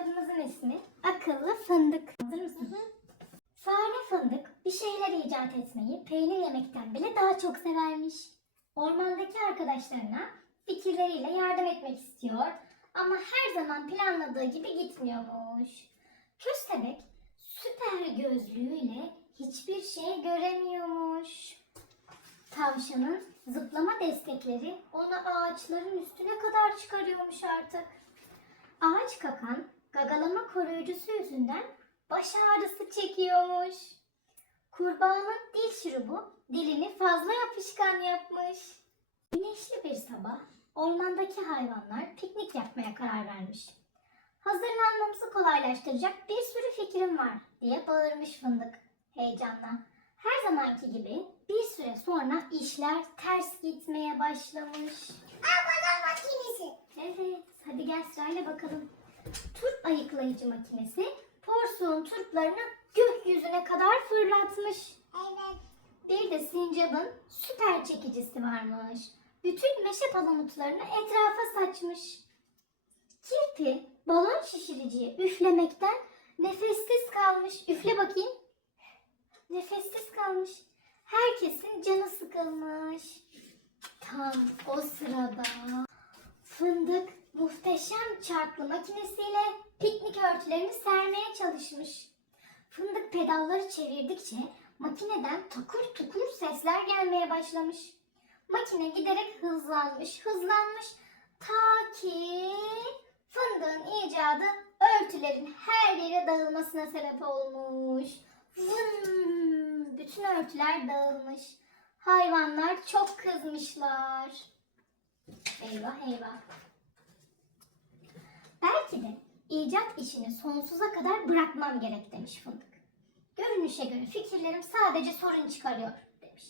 kitabımızın ismi Akıllı Fındık. Hazır mısın? Fare fındık bir şeyler icat etmeyi peynir yemekten bile daha çok severmiş. Ormandaki arkadaşlarına fikirleriyle yardım etmek istiyor ama her zaman planladığı gibi gitmiyormuş. Köstebek süper gözlüğüyle hiçbir şey göremiyormuş. Tavşanın zıplama destekleri onu ağaçların üstüne kadar çıkarıyormuş artık. Ağaç kakan gagalama koruyucusu yüzünden baş ağrısı çekiyormuş. Kurbağanın dil şurubu dilini fazla yapışkan yapmış. Güneşli bir sabah ormandaki hayvanlar piknik yapmaya karar vermiş. Hazırlanmamızı kolaylaştıracak bir sürü fikrim var diye bağırmış fındık heyecanla. Her zamanki gibi bir süre sonra işler ters gitmeye başlamış. Abla makinesi. Evet, hadi gel sırayla bakalım. Ayıklayıcı makinesi porsuğun turplarını gökyüzüne kadar fırlatmış. Evet. Bir de sincapın süper çekicisi varmış. Bütün meşe palamutlarını etrafa saçmış. Kirpi balon şişiriciye üflemekten nefessiz kalmış. Üfle bakayım. Nefessiz kalmış. Herkesin canı sıkılmış. Tam o sırada fındık muhteşem çarklı makinesiyle piknik örtülerini sermeye çalışmış. Fındık pedalları çevirdikçe makineden takır tukur sesler gelmeye başlamış. Makine giderek hızlanmış, hızlanmış ta ki fındığın icadı örtülerin her yere dağılmasına sebep olmuş. Vın, bütün örtüler dağılmış. Hayvanlar çok kızmışlar. Eyvah eyvah. Belki de icat işini sonsuza kadar bırakmam gerek demiş Fındık. Görünüşe göre fikirlerim sadece sorun çıkarıyor demiş.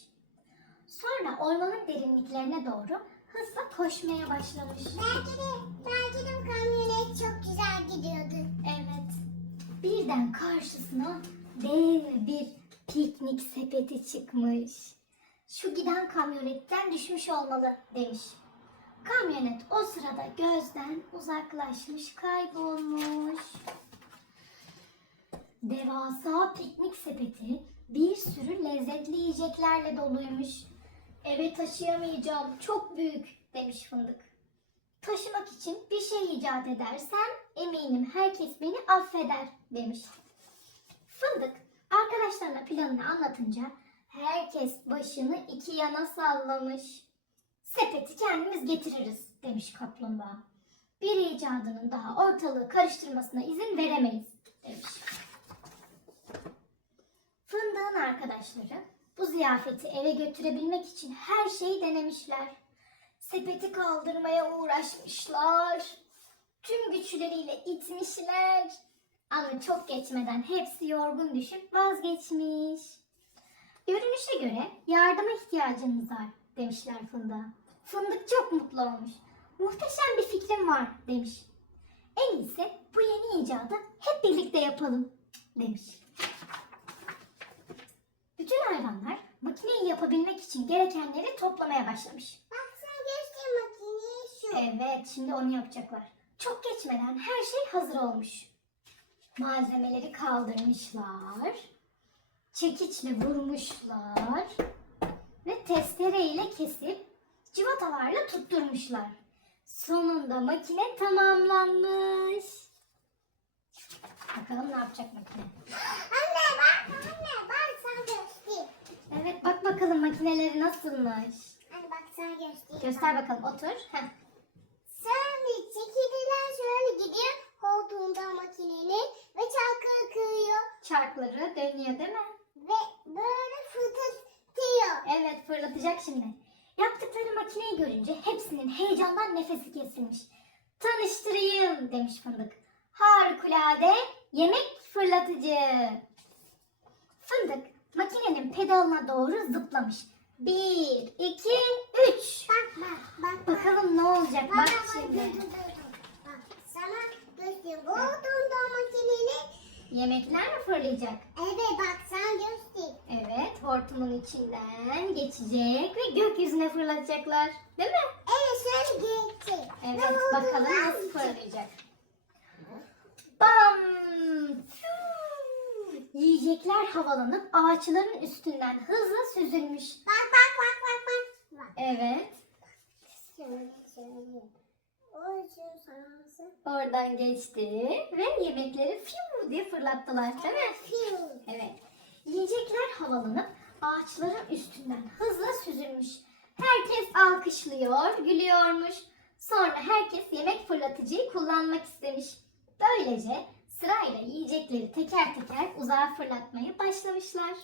Sonra ormanın derinliklerine doğru hızla koşmaya başlamış. Belki de, belki de kamyonet çok güzel gidiyordu. Evet. Birden karşısına dev bir piknik sepeti çıkmış. Şu giden kamyonetten düşmüş olmalı demiş. Kamyonet o sırada gözden uzaklaşmış, kaybolmuş. Devasa piknik sepeti bir sürü lezzetli yiyeceklerle doluymuş. Eve taşıyamayacağım, çok büyük demiş fındık. Taşımak için bir şey icat edersem eminim herkes beni affeder demiş. Fındık arkadaşlarına planını anlatınca herkes başını iki yana sallamış. Sepeti kendimiz getiririz demiş kaplumbağa. Bir icadının daha ortalığı karıştırmasına izin veremeyiz demiş. Fındığın arkadaşları bu ziyafeti eve götürebilmek için her şeyi denemişler. Sepeti kaldırmaya uğraşmışlar. Tüm güçleriyle itmişler. Ama çok geçmeden hepsi yorgun düşüp vazgeçmiş. Görünüşe göre yardıma ihtiyacımız var demişler Fındık'a. Fındık çok mutlu olmuş. Muhteşem bir fikrim var demiş. En iyisi bu yeni icadı hep birlikte yapalım demiş. Bütün hayvanlar makineyi yapabilmek için gerekenleri toplamaya başlamış. Bak sen göster makineyi şu. Evet, şimdi onu yapacaklar. Çok geçmeden her şey hazır olmuş. Malzemeleri kaldırmışlar. Çekiçle vurmuşlar. Ve testereyle kesip civatalarla tutturmuşlar. Sonunda makine tamamlanmış. Bakalım ne yapacak makine. Anne bak anne bak sen göster. Evet bak bakalım makineleri nasılmış. Anne bak sen göster. Göster bakalım otur. Heh. Sonra çekirdeler şöyle gidiyor koltuğunda makinenin ve çarkı kırıyor Çarkları dönüyor değil mi? ve böyle fırlatıyor. Evet fırlatacak şimdi. Yaptıkları makineyi görünce hepsinin heyecandan nefesi kesilmiş. Tanıştırayım demiş fındık. Harikulade yemek fırlatıcı. Fındık makinenin pedalına doğru zıplamış. Bir, iki, üç. Bak bak bak. Bakalım ne olacak Bak, bak şimdi. dur, dur, dur. Bak sana göstereyim. Koltuğunda makinenin. Yemekler mi fırlayacak? Evet bak sen göster. Evet hortumun içinden geçecek ve gökyüzüne fırlatacaklar. Değil mi? Evet şöyle geçti. Evet bakalım nasıl fırlayacak. Bam! Yiyecekler havalanıp ağaçların üstünden hızla süzülmüş. Bak bak bak bak bak. Bak. Evet. Oradan geçti ve yemekleri fiu diye fırlattılar değil mi? Evet. Yiyecekler havalanıp ağaçların üstünden hızla süzülmüş. Herkes alkışlıyor, gülüyormuş. Sonra herkes yemek fırlatıcıyı kullanmak istemiş. Böylece sırayla yiyecekleri teker teker uzağa fırlatmaya başlamışlar.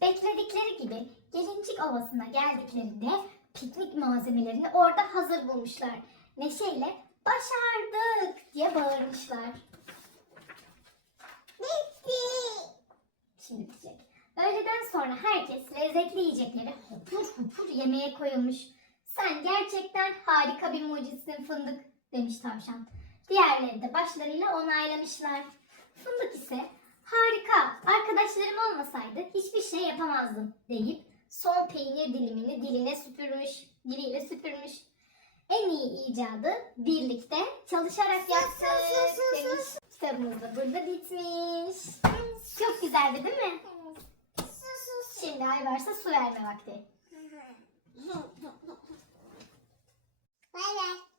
Bekledikleri gibi Gelincik Ovası'na geldiklerinde piknik malzemelerini orada hazır bulmuşlar. Neşeyle başardık diye bağırmışlar. Bitti. Şimdi bitecek. Öğleden sonra herkes lezzetli yiyecekleri hopur hopur yemeye koyulmuş. Sen gerçekten harika bir mucitsin fındık demiş tavşan. Diğerleri de başlarıyla onaylamışlar. Fındık ise harika arkadaşlarım olmasaydı hiçbir şey yapamazdım deyip son peynir dilimini diline süpürmüş, diliyle süpürmüş. En iyi icadı birlikte çalışarak yaptık demiş. Kitabımız da burada bitmiş. Çok güzeldi değil mi? Şimdi Ayvars'a su verme vakti. Bay bay.